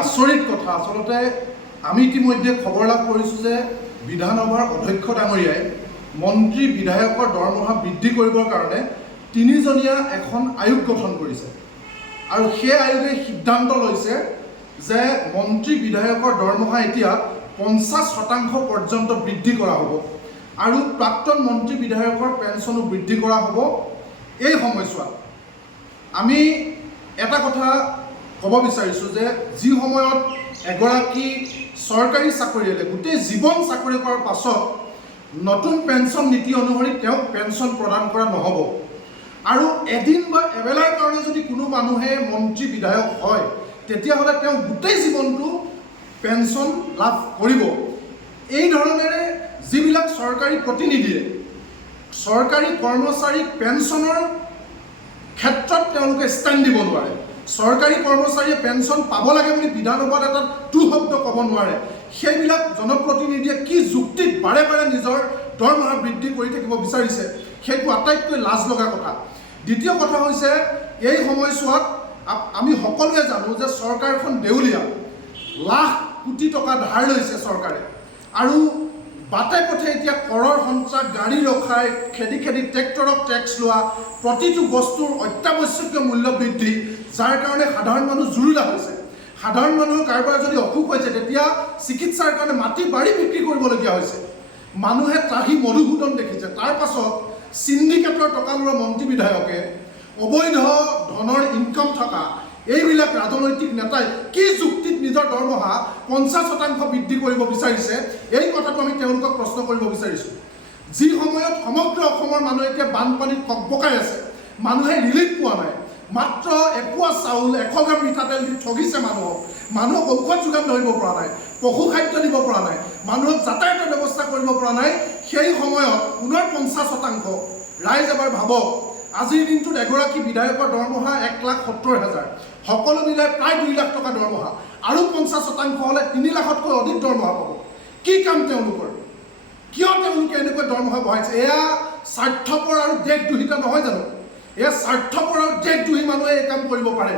আচৰিত কথা আচলতে আমি ইতিমধ্যে খবৰ লাভ কৰিছোঁ যে বিধানসভাৰ অধ্যক্ষ ডাঙৰীয়াই মন্ত্ৰী বিধায়কৰ দৰমহা বৃদ্ধি কৰিবৰ কাৰণে 3জনীয়া এখন আয়োগ গঠন কৰিছে আৰু সেই আয়োগে সিদ্ধান্ত লৈছে যে মন্ত্ৰী বিধায়কৰ দৰমহা এতিয়া 50% পৰ্যন্ত বৃদ্ধি কৰা হ'ব আৰু প্ৰাক্তন মন্ত্ৰী বিধায়কৰ পেঞ্চনো বৃদ্ধি কৰা হ'ব। এই সময়ছোৱাত আমি এটা কথা ক'ব বিচাৰিছোঁ যে যি সময়ত এগৰাকী চৰকাৰী চাকৰিয়ালে গোটেই জীৱন চাকৰি কৰাৰ পাছত নতুন পেঞ্চন নীতি অনুসৰি তেওঁক পেঞ্চন প্ৰদান কৰা নহ'ব আৰু এদিন বা এবেলাৰ কাৰণে যদি কোনো মানুহে মন্ত্ৰী বিধায়ক হয় তেতিয়াহ'লে তেওঁ গোটেই জীৱনটো পেঞ্চন লাভ কৰিব। এই ধৰণেৰে যিবিলাক চৰকাৰী প্ৰতিনিধিয়ে চৰকাৰী কৰ্মচাৰীক পেঞ্চনৰ ক্ষেত্ৰত তেওঁলোকে ষ্টেণ্ড দিব নোৱাৰে, চৰকাৰী কৰ্মচাৰীয়ে পেঞ্চন পাব লাগে বুলি বিধানসভাত এটা টু শব্দ ক'ব নোৱাৰে, সেইবিলাক জনপ্ৰতিনিধিয়ে কি যুক্তিত বাৰে বাৰে নিজৰ দৰমহা বৃদ্ধি কৰি থাকিব বিচাৰিছে সেইটো আটাইতকৈ লাজ লগা কথা। দ্বিতীয় কথা হৈছে এই সময়ছোৱাত আমি সকলোৱে জানো যে চৰকাৰখন দেউলীয়া, লাখ কোটি টকা ধাৰ লৈছে চৰকাৰে আৰু বাটে পথে এতিয়া কৰৰ সঞ্চাৰ, গাড়ী ৰখাই খেদি খেদি ট্ৰেক্টৰক টেক্স লোৱা, প্ৰতিটো বস্তুৰ অত্যাৱশ্যকীয় মূল্য বৃদ্ধি, যাৰ কাৰণে সাধাৰণ মানুহ জুৰুলা হৈছে। সাধাৰণ মানুহৰ কাৰোবাৰ যদি অসুখ হৈছে তেতিয়া চিকিৎসাৰ কাৰণে মাটি বাৰী বিক্ৰী কৰিবলগীয়া হৈছে। মানুহে ত্ৰাহি মধুসূদন দেখিছে। তাৰ পাছত চিণ্ডিকেটৰ টকা লোৱা মন্ত্ৰী বিধায়কে, অবৈধ ধনৰ ইনকাম থকা এইবিলাক ৰাজনৈতিক নেতাই কি যুক্তিত নিজৰ দৰমহা 50% বৃদ্ধি কৰিব বিচাৰিছে, এই কথাটো আমি তেওঁলোকক প্ৰশ্ন কৰিব বিচাৰিছোঁ। যি সময়ত সমগ্ৰ অসমৰ মানুহ এতিয়া বানপানীত ককবকাই আছে, মানুহে ৰিলিফ পোৱা নাই, মাত্ৰ এপোৱা চাউল 100 গ্ৰাম মিঠাতেল দি ঠগিছে মানুহক ঔষধ যোগান ধৰিব পৰা নাই, পশু খাদ্য দিব পৰা নাই, মানুহক যাতায়াতৰ ব্যৱস্থা কৰিব পৰা নাই। সেই সময়ত পুনৰ 50%। ৰাইজ এবাৰ ভাবক, আজিৰ দিনটোত এগৰাকী বিধায়কৰ দৰমহা 1,70,000, সকলো মিলাই প্ৰায় 2 লাখ টকা দৰমহা আৰু 50% হ'লে 3 লাখতকৈ অধিক দৰমহা পাব। কি কাম তেওঁলোকৰ? কিয় তেওঁলোকে এনেকৈ দৰমহা বঢ়াইছে? এয়া স্বাৰ্থপৰ আৰু দেশদ্ৰোহিতা নহয় জানো? এয়া স্বাৰ্থপৰ আৰু দেশদ্ৰোহী মানুহে এই কাম কৰিব পাৰে।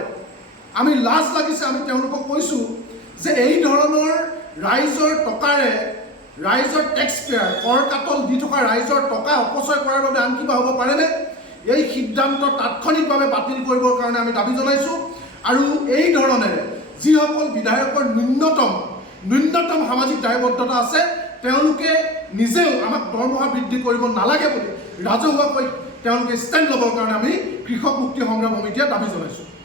আমি লাজ লাগিছে। আমি তেওঁলোকক কৈছোঁ যে এই ধৰণৰ ৰাইজৰ টকাৰে, ৰাইজৰ টেক্স পেয়াৰ, কৰ কাটল দি থকা ৰাইজৰ টকা অপচয় কৰাৰ বাবে আন কিবা হ'ব পাৰেনে? এই সিদ্ধান্ত তাৎক্ষণিকভাৱে বাতিল কৰিবৰ কাৰণে আমি দাবী জনাইছোঁ আৰু এই ধৰণেৰে যিসকল বিধায়কৰ ন্যূনতম সামাজিক দায়বদ্ধতা আছে তেওঁলোকে নিজেও আমাক দৰমহা বৃদ্ধি কৰিব নালাগে বুলি ৰাজহুৱাকৈ তেওঁলোকে ষ্টেণ্ড ল'বৰ কাৰণে আমি কৃষক মুক্তি সংগ্ৰাম সমিতিয়ে দাবী জনাইছোঁ।